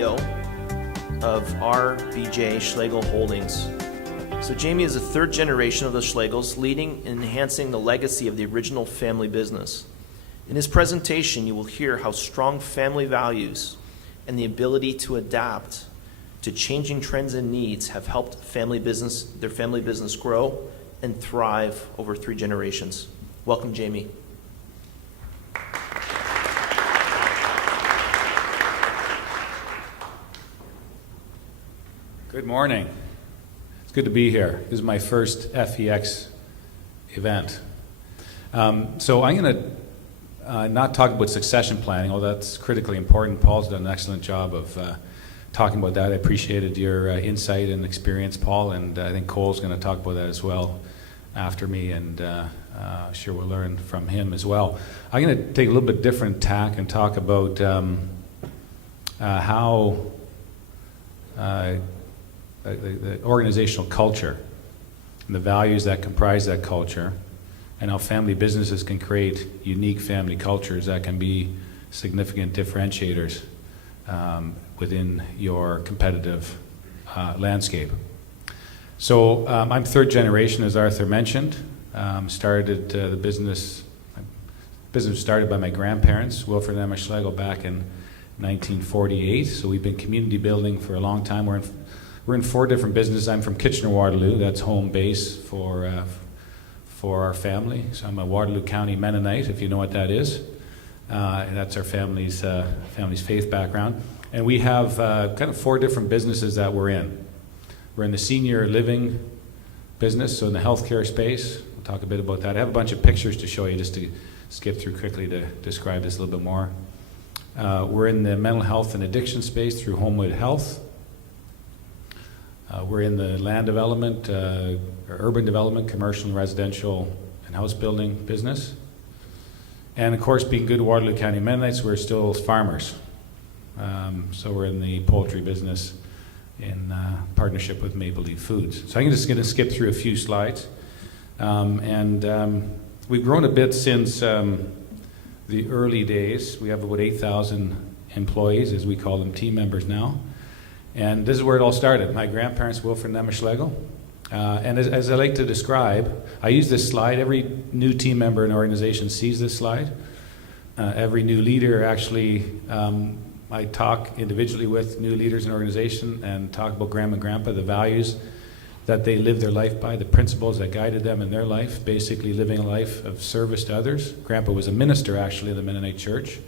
CEO of RBJ Schlegel Holdings. So Jamie is the third generation of the Schlegels, leading and enhancing the legacy of the original family business. In his presentation, you will hear how strong family values and the ability to adapt to changing trends and needs have helped their family business grow and thrive over 3 generations. Welcome, Jamie. Good morning. It's good to be here. This is my first FEX event. So I'm going to not talk about succession planning, although that's critically important. Paul's done an excellent job of talking about that. I appreciated your insight and experience, Paul, and I think Cole's going to talk about that as well after me, and sure we'll learn from him as well. I'm going to take a little bit different tack and talk about how the organizational culture and the values that comprise that culture, and how family businesses can create unique family cultures that can be significant differentiators within your competitive landscape. So I'm third generation, as Arthur mentioned. Started the business was started by my grandparents, Wilfred and Emma Schlegel, back in 1948. So we've been community building for a long time. We're in 4 different businesses. I'm from Kitchener-Waterloo. That's home base for our family. So I'm a Waterloo County Mennonite, if you know what that is. That's our family's faith background. And we have kind of 4 different businesses that we're in. We're in the senior living business, so in the healthcare space. We'll talk a bit about that. I have a bunch of pictures to show you, just to skip through quickly to describe this a little bit more. We're in the mental health and addiction space through Homewood Health. We're in the land development, or urban development, commercial and residential and house building business. And of course, being good Waterloo County Mennonites, we're still farmers. So we're in the poultry business in partnership with Maple Leaf Foods. So I'm just going to skip through a few slides. We've grown a bit since the early days. We have about 8,000 employees, as we call them, team members now. And this is where it all started. My grandparents, Wilfred and Emma Schlegel. And as I like to describe, I use this slide. Every new team member in an organization sees this slide. Every new leader, actually, I talk individually with new leaders in an organization and talk about Grandma and Grandpa, the values that they live their life by, the principles that guided them in their life, basically living a life of service to others. Grandpa was a minister, actually, in the Mennonite church.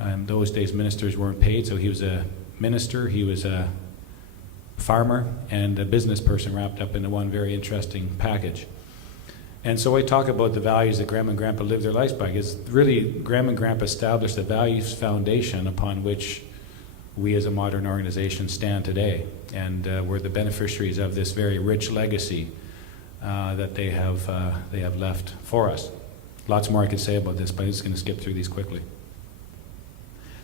In those days, ministers weren't paid, so he was a minister, he was a farmer, and a business person wrapped up into one very interesting package. And so I talk about the values that Grandma and Grandpa lived their lives by, because really Grandma and Grandpa established the values foundation upon which we as a modern organization stand today. And we're the beneficiaries of this very rich legacy that they have left for us. Lots more I could say about this, but I'm just going to skip through these quickly.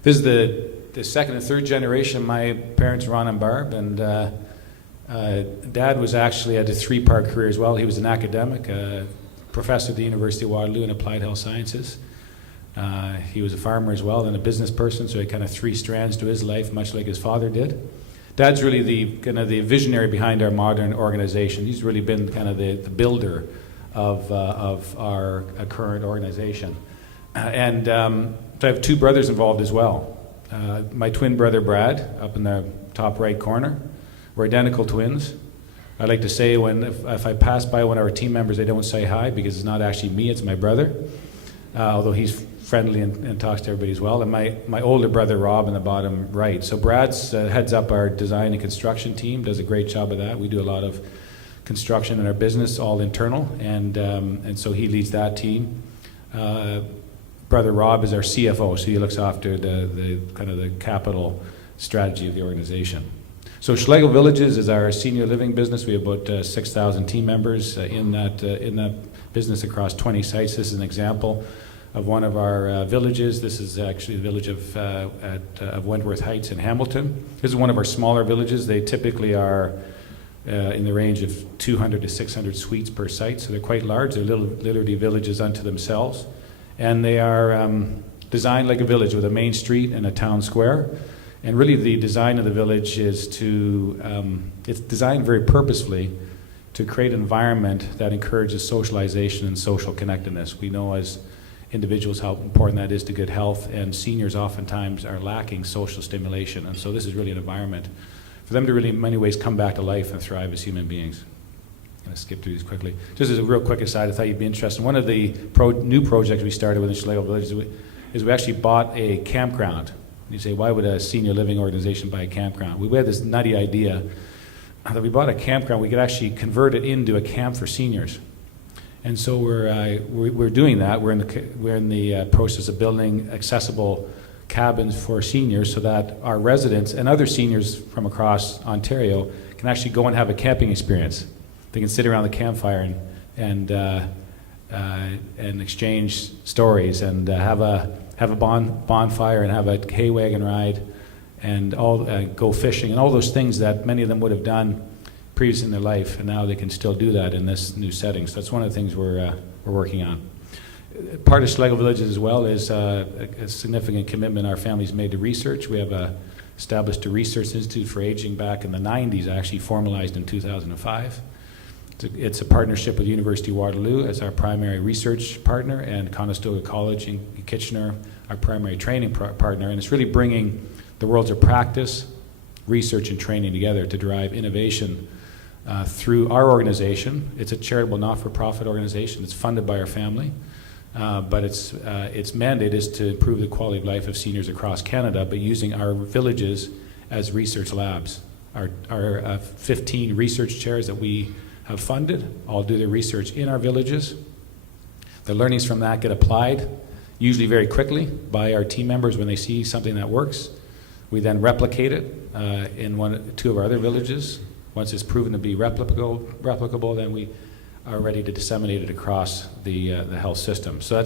This is the second and third generation. My parents, Ron and Barb, and Dad was actually had a 3-part career as well. He was an academic, professor at the University of Waterloo in applied health sciences. He was a farmer as well and a business person, so he had kind of 3 strands to his life, much like his father did. Dad's really the visionary behind our modern organization. He's really been kind of the builder of our current organization. So I have 2 brothers involved as well. My twin brother Brad, up in the top right corner. We're identical twins. I like to say if I pass by one of our team members, they don't say hi, because it's not actually me, it's my brother. Although he's friendly and talks to everybody as well. And my older brother Rob in the bottom right. So Brad's heads up our design and construction team, does a great job of that. We do a lot of construction in our business, all internal, and so he leads that team. Brother Rob is our CFO, so he looks after the kind of the capital strategy of the organization. So Schlegel Villages is our senior living business. We have about 6,000 team members in that business across 20 sites. This is an example of one of our villages. This is actually the village of Wentworth Heights in Hamilton. This is one of our smaller villages. They typically are in the range of 200 to 600 suites per site, so they're quite large. They're literally villages unto themselves. And they are designed like a village with a main street and a town square. And really the design of the village is it's designed very purposefully to create an environment that encourages socialization and social connectedness. We know as individuals how important that is to good health, and seniors oftentimes are lacking social stimulation. And so this is really an environment for them to really in many ways come back to life and thrive as human beings. I'm going to skip through these quickly. Just as a real quick aside, I thought you'd be interested. One of the new projects we started within Schlegel Village is we actually bought a campground. You say, why would a senior living organization buy a campground? We had this nutty idea that we bought a campground, we could actually convert it into a camp for seniors. And so we're doing that. We're in the process of building accessible cabins for seniors so that our residents and other seniors from across Ontario can actually go and have a camping experience. They can sit around the campfire and exchange stories and have a bonfire and have a hay wagon ride and go fishing and all those things that many of them would have done previously in their life, and now they can still do that in this new setting. So that's one of the things we're working on. Part of Schlegel Village as well is a significant commitment our family's made to research. We have established a research institute for aging back in the 90s, actually formalized in 2005. It's a partnership with University of Waterloo as our primary research partner, and Conestoga College in Kitchener, our primary training partner, and it's really bringing the worlds of practice, research, and training together to drive innovation through our organization. It's a charitable not-for-profit organization. It's funded by our family, but its mandate is to improve the quality of life of seniors across Canada, but using our villages as research labs. Our 15 research chairs that we have funded all do their research in our villages. The learnings from that get applied, usually very quickly, by our team members when they see something that works. We then replicate it in two of our other villages. Once it's proven to be replicable, then we are ready to disseminate it across the health system. So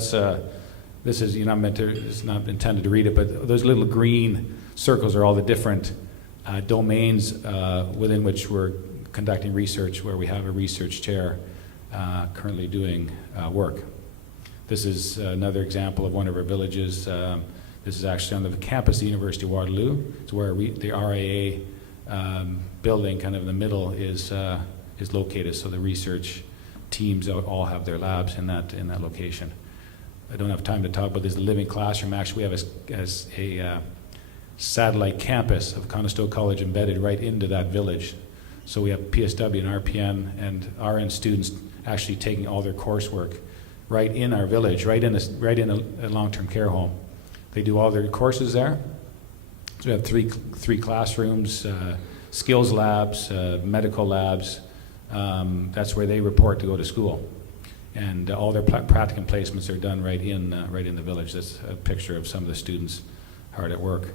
this is, it's not intended to read it, but those little green circles are all the different domains within which we're conducting research, where we have a research chair currently doing work. This is another example of one of our villages. This is actually on the campus of the University of Waterloo. It's where the RIA building, kind of in the middle, is located. So the research teams all have their labs in that location. I don't have time to talk about this. The living classroom. Actually, we have a satellite campus of Conestoga College embedded right into that village. So we have PSW and RPN and RN students actually taking all their coursework right in our village, right in a long-term care home. They do all their courses there. So we have three classrooms, skills labs, medical labs. That's where they report to go to school, and all their practicum placements are done right in the village. That's a picture of some of the students hard at work.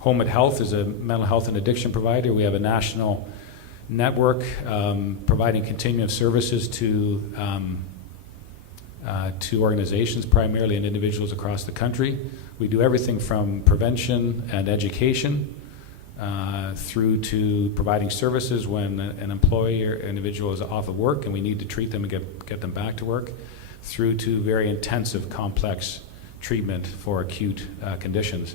Home at Health is a mental health and addiction provider. We have a national network providing continuum of services to organizations primarily and individuals across the country. We do everything from prevention and education through to providing services when an employee or individual is off of work and we need to treat them and get them back to work, through to very intensive, complex treatment for acute conditions.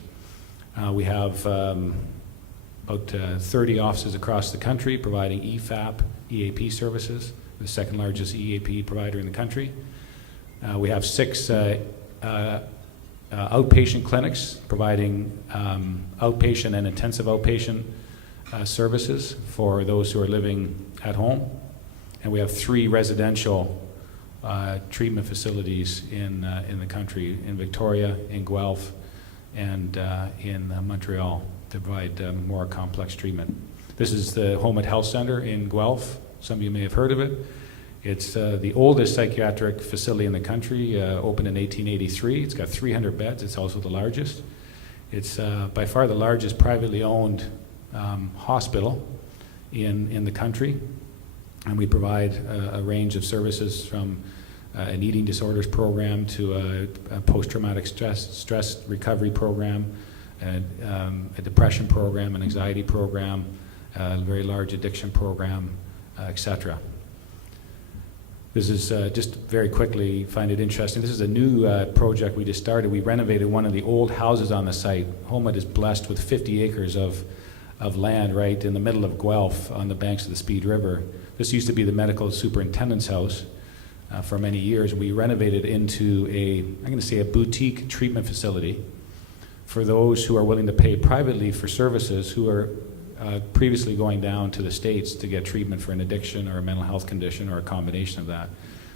We have about 30 offices across the country providing EFAP, EAP services, the second largest EAP provider in the country. We have 6 outpatient clinics providing outpatient and intensive outpatient services for those who are living at home. And we have 3 residential treatment facilities in the country, in Victoria, in Guelph, and in Montreal, to provide more complex treatment. This is the Home at Health Center in Guelph. Some of you may have heard of it. It's the oldest psychiatric facility in the country, opened in 1883. It's got 300 beds. It's also the largest. It's by far the largest privately owned hospital in the country. And we provide a range of services from an eating disorders program to a post-traumatic stress recovery program, a depression program, an anxiety program, a very large addiction program, etc. This is just very quickly, find it interesting. This is a new project we just started. We renovated one of the old houses on the site. Homewood is blessed with 50 acres of land right in the middle of Guelph on the banks of the Speed River. This used to be the medical superintendent's house for many years. We renovated into I'm going to say a boutique treatment facility for those who are willing to pay privately for services who are previously going down to the States to get treatment for an addiction or a mental health condition or a combination of that.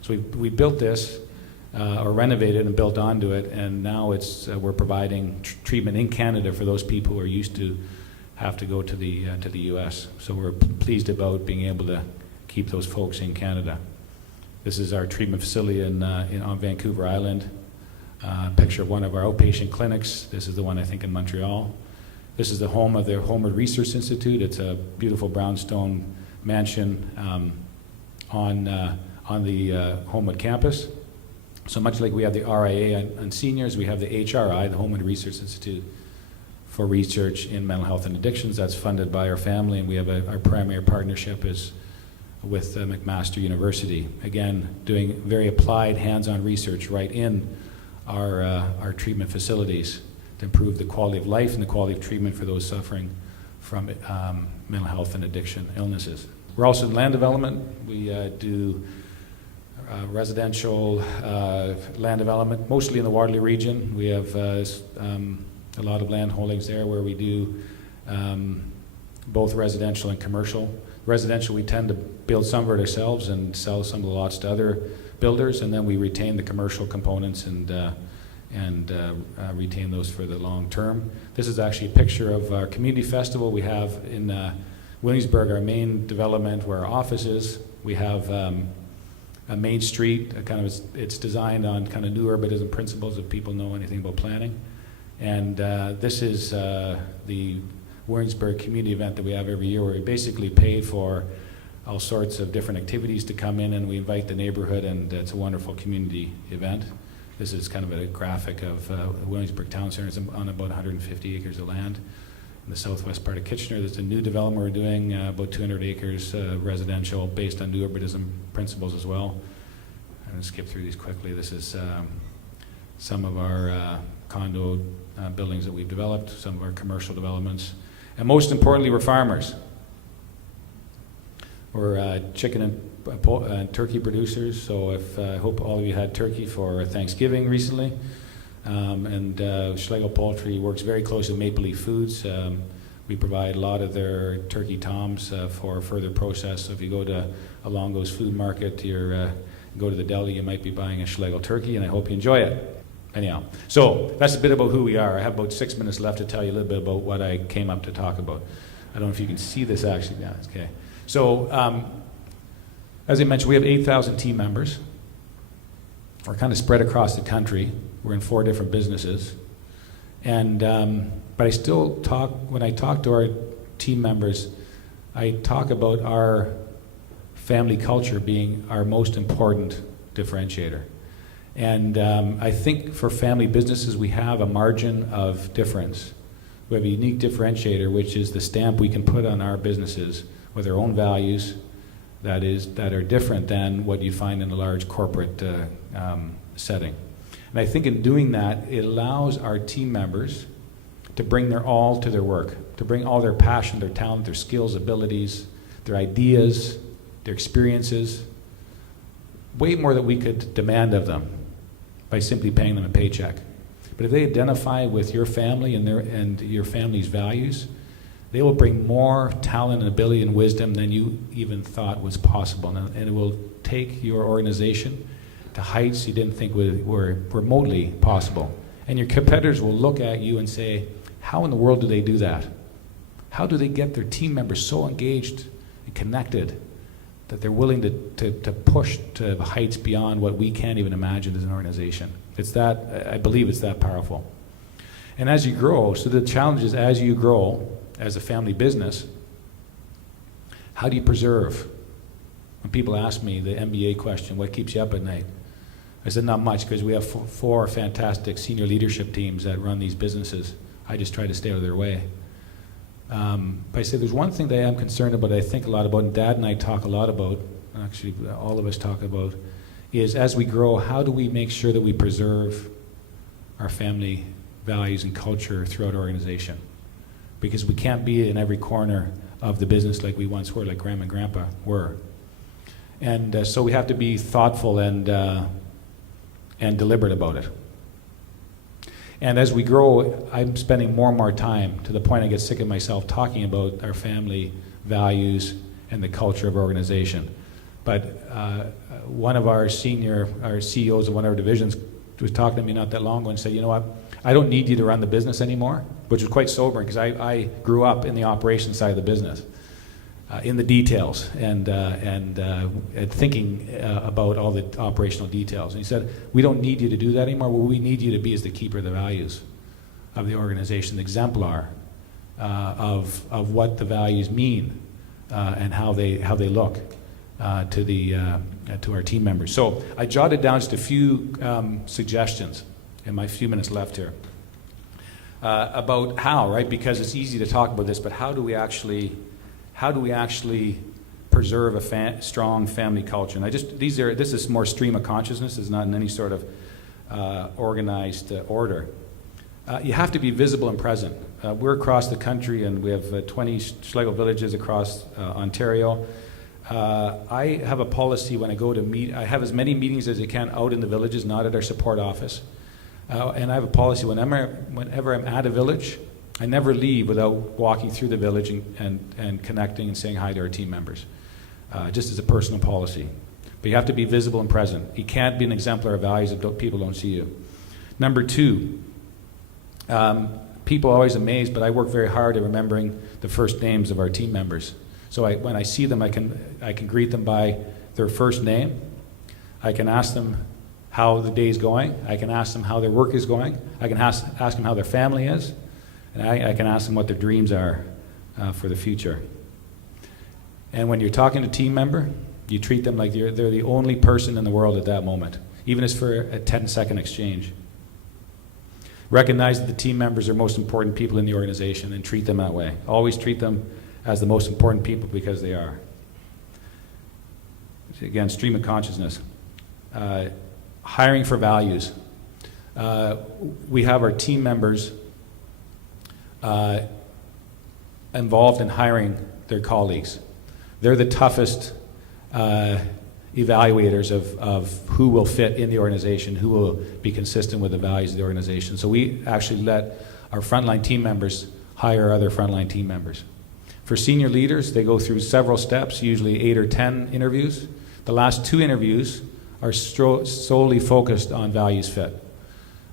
So we built this, or renovated and built onto it, and now we're providing treatment in Canada for those people who are used to have to go to the U.S. So we're pleased about being able to keep those folks in Canada. This is our treatment facility on Vancouver Island. Picture of one of our outpatient clinics. This is the one, I think, in Montreal. This is the home of the Homewood Research Institute. It's a beautiful brownstone mansion on the Homewood campus. So much like we have the RIA on seniors, we have the HRI, the Homewood Research Institute for Research in Mental Health and Addictions. That's funded by our family, and we have our primary partnership is with McMaster University. Again, doing very applied, hands-on research right in our treatment facilities to improve the quality of life and the quality of treatment for those suffering from mental health and addiction illnesses. We're also in land development. We do residential land development, mostly in the Waterloo region. We have a lot of land holdings there where we do both residential and commercial. Residential, we tend to build some of it ourselves and sell some of the lots to other builders, and then we retain the commercial components and retain those for the long term. This is actually a picture of our community festival we have in Williamsburg, our main development where our office is. We have a main street, it's designed on kind of new urbanism principles if people know anything about planning. And this is the Williamsburg community event that we have every year where we basically pay for all sorts of different activities to come in, and we invite the neighborhood, and it's a wonderful community event. This is kind of a graphic of Williamsburg Town Center. It's on about 150 acres of land in the southwest part of Kitchener. There's a new development we're doing, about 200 acres residential based on new urbanism principles as well. I'm going to skip through these quickly. This is some of our condo buildings that we've developed, some of our commercial developments. And most importantly, we're farmers. We're chicken and turkey producers, so I hope all of you had turkey for Thanksgiving recently. Schlegel Poultry works very closely with Maple Leaf Foods. We provide a lot of their turkey toms for further process. So if you go to a Longo's food market, go to the deli, you might be buying a Schlegel turkey, and I hope you enjoy it. Anyhow, so that's a bit about who we are. I have about 6 minutes left to tell you a little bit about what I came up to talk about. I don't know if you can see this actually. Yeah, okay. So, as I mentioned, we have 8,000 team members. We're kind of spread across the country. We're in 4 different businesses. And, but I still talk, when I talk to our team members, I talk about our family culture being our most important differentiator. And I think for family businesses, we have a margin of difference. We have a unique differentiator, which is the stamp we can put on our businesses with our own values that are different than what you find in a large corporate setting. And I think in doing that, it allows our team members to bring their all to their work, to bring all their passion, their talent, their skills, abilities, their ideas, their experiences, way more than we could demand of them by simply paying them a paycheck. But if they identify with your family and your family's values, they will bring more talent and ability and wisdom than you even thought was possible. And it will take your organization to heights you didn't think were remotely possible. And your competitors will look at you and say, how in the world do they do that? How do they get their team members so engaged and connected that they're willing to push to heights beyond what we can't even imagine as an organization? I believe it's that powerful. And as you grow, so the challenge is as you grow as a family business, how do you preserve? When people ask me the MBA question, what keeps you up at night? I said, not much, because we have 4 fantastic senior leadership teams that run these businesses. I just try to stay out of their way. But I say there's one thing that I am concerned about, I think a lot about, and Dad and I talk a lot about, actually all of us talk about, is as we grow, how do we make sure that we preserve our family values and culture throughout our organization? Because we can't be in every corner of the business like we once were, like Grandma and Grandpa were. And so we have to be thoughtful and deliberate about it. And as we grow, I'm spending more and more time, to the point I get sick of myself talking about our family values and the culture of our organization. But one of our CEOs of one of our divisions was talking to me not that long ago and said, you know what, I don't need you to run the business anymore, which was quite sobering because I grew up in the operations side of the business, in the details and thinking about all the operational details. And he said, we don't need you to do that anymore. What we need you to be is the keeper of the values of the organization, the exemplar of what the values mean and how they look to our team members. So I jotted down just a few suggestions in my few minutes left here about how, right? Because it's easy to talk about this, but how do we actually preserve a strong family culture? And this is more stream of consciousness. It's not in any sort of organized order. You have to be visible and present. We're across the country, and we have 20 Schlegel villages across Ontario. I have a policy when I go to meet. I have as many meetings as I can out in the villages, not at our support office. And I have a policy whenever I'm at a village, I never leave without walking through the village and connecting and saying hi to our team members, just as a personal policy. But you have to be visible and present. You can't be an exemplar of values if people don't see you. Number two, people are always amazed, but I work very hard at remembering the first names of our team members. So when I see them, I can greet them by their first name. I can ask them how the day's going. I can ask them how their work is going. I can ask them how their family is. And I can ask them what their dreams are for the future. And when you're talking to a team member, you treat them like they're the only person in the world at that moment, even if it's for a 10-second exchange. Recognize that the team members are most important people in the organization and treat them that way. Always treat them as the most important people because they are. Again, stream of consciousness. Hiring for values. We have our team members involved in hiring their colleagues. They're the toughest evaluators of who will fit in the organization, who will be consistent with the values of the organization. So we actually let our frontline team members hire other frontline team members. For senior leaders, they go through several steps, usually 8 or 10 interviews. The last 2 interviews are solely focused on values fit.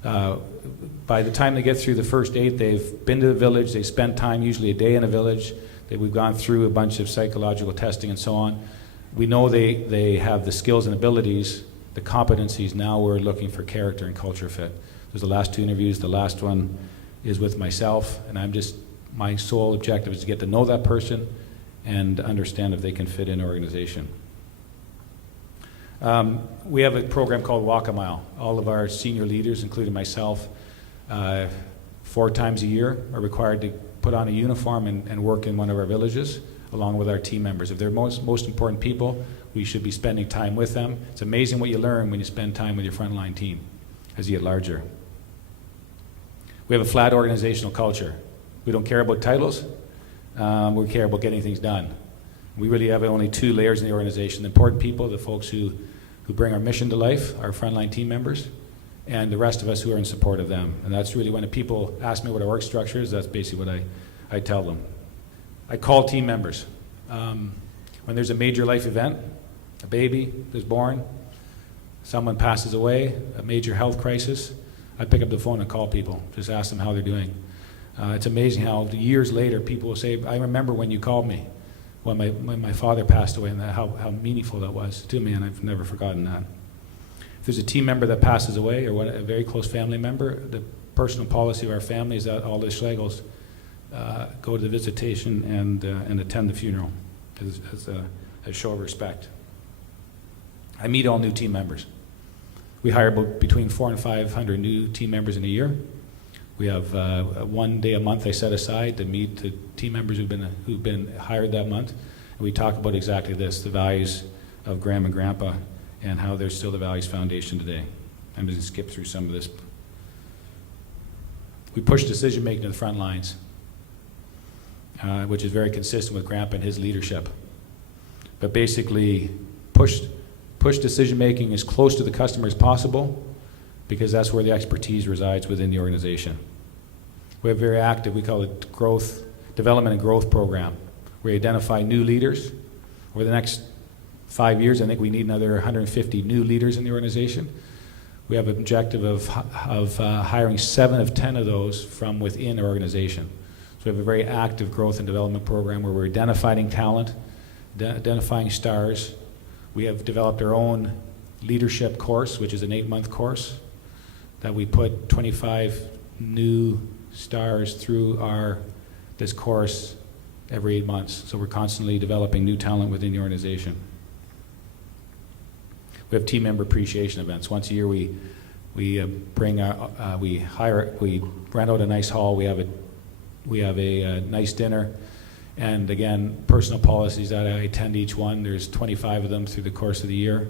By the time they get through the first 8, they've been to the village, they spent time, usually a day in a village, we've gone through a bunch of psychological testing and so on. We know they have the skills and abilities, the competencies. Now we're looking for character and culture fit. There's the last 2 interviews. The last one is with myself, and my sole objective is to get to know that person and understand if they can fit in our organization. We have a program called Walk a Mile. All of our senior leaders, including myself, 4 times a year are required to put on a uniform and work in one of our villages along with our team members. If they're most important people, we should be spending time with them. It's amazing what you learn when you spend time with your frontline team as you get larger. We have a flat organizational culture. We don't care about titles. We care about getting things done. We really have only 2 layers in the organization: the important people, the folks who bring our mission to life, our frontline team members, and the rest of us who are in support of them. And that's really when people ask me what our work structure is, that's basically what I tell them. I call team members. When there's a major life event, a baby is born, someone passes away, a major health crisis, I pick up the phone and call people, just ask them how they're doing. It's amazing how years later people will say, I remember when you called me when my father passed away, and how meaningful that was to me, and I've never forgotten that. If there's a team member that passes away or a very close family member, the personal policy of our family is that all the Schlegels go to the visitation and attend the funeral as a show of respect. I meet all new team members. We hire between 400 and 500 new team members in a year. We have 1 day a month I set aside to meet the team members who've been hired that month. And we talk about exactly this, the values of Grandma and Grandpa, and how they're still the values foundation today. I'm going to skip through some of this. We push decision making to the front lines, which is very consistent with Grandpa and his leadership. But basically, push decision making as close to the customer as possible, because that's where the expertise resides within the organization. We have very active, we call it development and growth program. We identify new leaders. Over the next 5 years, I think we need another 150 new leaders in the organization. We have an objective of hiring 7 of 10 of those from within our organization. So we have a very active growth and development program where we're identifying talent, identifying stars. We have developed our own leadership course, which is an 8-month course that we put 25 new stars through this course every 8 months. So we're constantly developing new talent within the organization. We have team member appreciation events. Once a year, we rent out a nice hall. We have a nice dinner, and again, personal policies that I attend each one. There's 25 of them through the course of the year,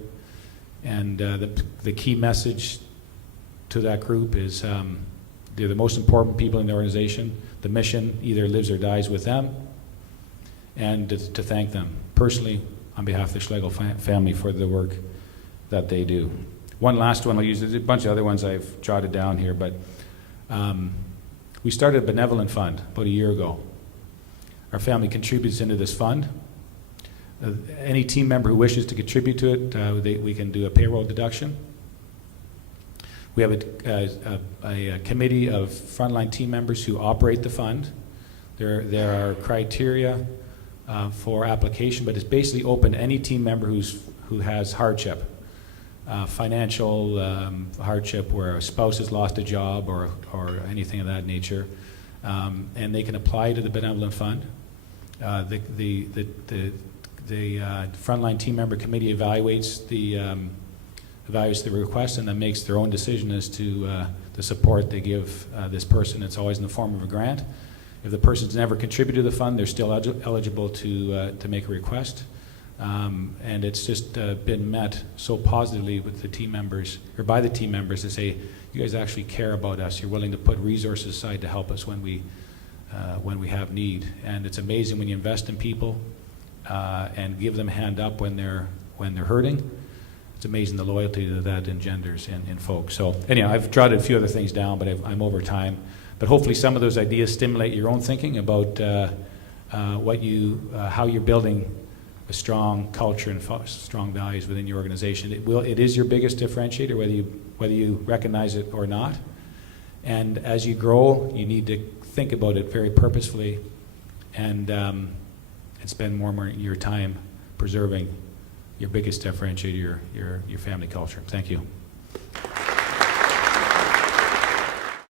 and the key message to that group is they're the most important people in the organization. The mission either lives or dies with them, and to thank them personally on behalf of the Schlegel family for the work that they do. One last one I'll use. There's a bunch of other ones I've jotted down here, but we started a Benevolent Fund about a year ago. Our family contributes into this fund. Any team member who wishes to contribute to it, we can do a payroll deduction. We have a committee of frontline team members who operate the fund. There are criteria for application, but it's basically open to any team member who has hardship. Financial hardship where a spouse has lost a job or anything of that nature, and they can apply to the Benevolent Fund. The frontline team member committee evaluates the request and then makes their own decision as to the support they give this person. It's always in the form of a grant. If the person's never contributed to the fund, they're still eligible to make a request. And it's just been met so positively with the team members, or by the team members, to say, you guys actually care about us. You're willing to put resources aside to help us when we have need. And it's amazing when you invest in people and give them a hand up when they're hurting. It's amazing the loyalty that engenders in folks. So anyhow, I've jotted a few other things down, but I'm over time. But hopefully some of those ideas stimulate your own thinking about how you're building a strong culture and strong values within your organization. It is your biggest differentiator, whether you recognize it or not. And as you grow, you need to think about it very purposefully, and spend more and more your time preserving your biggest differentiator, your family culture. Thank you.